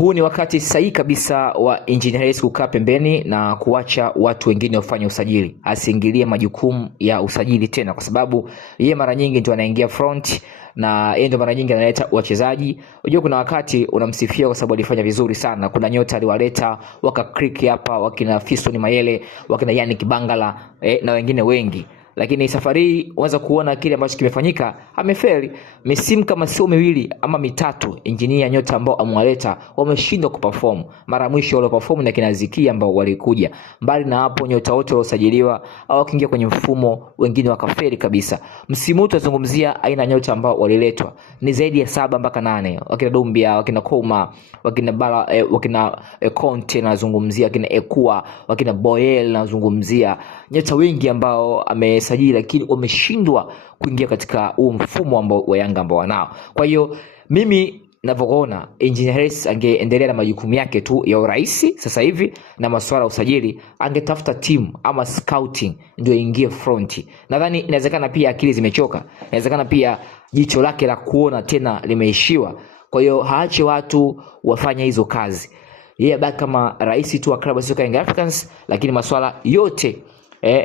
Huu ni wakati sahihi kabisa wa Engineer Hersi kukaa pembeni na kuacha watu wengine wafanye usajili. Asiingilie majukumu ya usajili tena, kwa sababu yeye mara nyingi ndio anaingia front na yeye ndio mara nyingi analeta wachezaji. Unajua kuna wakati unamsifia kwa sababu alifanya vizuri sana. Kuna nyota aliwaleta waka click hapa, wakina Fiston Mayele, wakina Yannick Bangala na wengine wengi. Lakini safari hii unaweza kuona kile ambacho kimefanyika, amefeli. Misimu kama sio miwili ama mitatu, engineer nyota ambao amwaleta wameshindwa kuperform. Mara mwisho wale perform na kinazikia ambao walikuja. Mbali na hapo, nyota wote waliosajiliwa au kuingia kwenye mfumo, wengine wakafeli kabisa. Msimu huu tunazungumzia aina nyota ambao waliletwa ni zaidi ya 7 mpaka 8. Wakina Dumbia, wakina Kouma, wakina Bala, wakina Conte nazungumzia, wakina Ekua, wakina Boyel nazungumzia. Nyota wengi ambao amesajili lakini wameshindwa kuingia katika huu mfumo ambao wa Yanga ambao wanao. Kwa hiyo mimi ninavyoona Engineer Hersi angeendelea na majukumu yake tu ya urais sasa hivi, na masuala ya usajili angetafuta timu ama scouting ndio ingie front. Nadhani inawezekana pia akili zimechoka, inawezekana pia jicho lake la kuona tena limeishiwa. Kwa hiyo haache watu wafanye hizo kazi, yeye baki kama rais tu wa klabu ya Young Africans, lakini masuala yote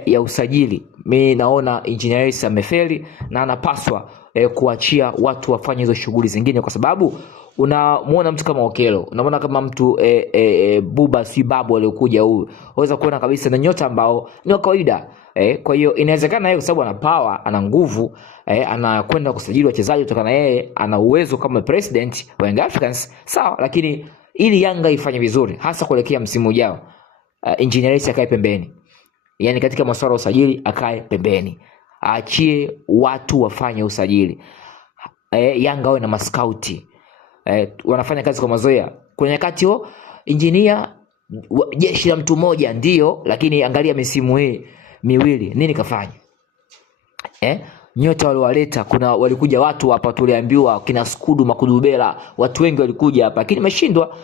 ya usajili mimi naona Engineer Hersi amefeli na anapaswa kuachia watu wafanye hizo shughuli zingine, kwa sababu unamuona mtu kama Okelo, unamuona kama mtu Buba si babu aliyokuja huyu, unaweza kuona kabisa na nyota ambao ni wa kawaida. Kwa hiyo inawezekana yeye kwa sababu ana power, ana nguvu, anakwenda kusajili wachezaji kutokana na yeye ana uwezo kama president wa Young Africans, sawa. Lakini ili Yanga ifanye vizuri hasa kuelekea msimu ujao, Engineer Hersi akae pembeni. Yani katika masuala ya usajili akae pembeni, aachie watu wafanye usajili. Yanga wao na maskauti wanafanya kazi kwa mazoea. Kwenye nyakati engineer jeshi la mtu mmoja ndio, lakini angalia misimu hii miwili nini kafanya. Nyota waliowaleta, kuna walikuja watu hapa tuliambiwa kina Skudu Makudubela, watu wengi walikuja hapa lakini meshindwa.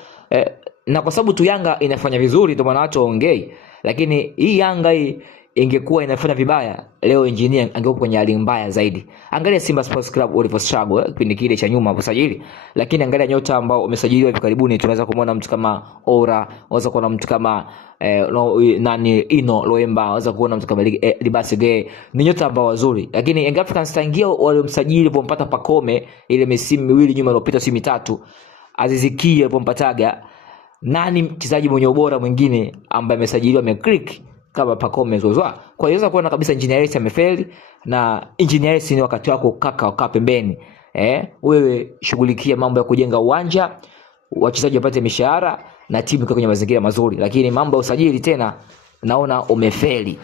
Na kwa sababu tu Yanga inafanya vizuri ndio maana watu waongei. Lakini hii Yanga hii ingekuwa inafanya vibaya, leo engineer angekuwa kwenye hali mbaya zaidi. Angalia Simba Sports Club walivyostruggle kipindi kile cha nyuma kusajili, lakini angalia nyota ambao wamesajiliwa hivi karibuni. Tunaweza kumuona mtu kama Ora, unaweza kuona mtu kama Ino Loemba, unaweza kuona mtu kama Libase Gay. Ni nyota ambao wazuri, lakini Young Africans tangia waliomsajili pompata Pakome ile misimu miwili nyuma iliyopita, si mitatu, Aziz Ki alipompataga, nani mchezaji mwenye ubora mwingine ambaye amesajiliwa ameclick kama Pakome Zouzoua? Kwa hiyo kuona kabisa Engineer Hersi amefeli, na Engineer Hersi ni wakati wako ukaa pembeni. Wewe shughulikia mambo ya kujenga uwanja, wachezaji wapate mishahara na timu ikae kwenye mazingira mazuri, lakini mambo ya usajili tena naona umefeli.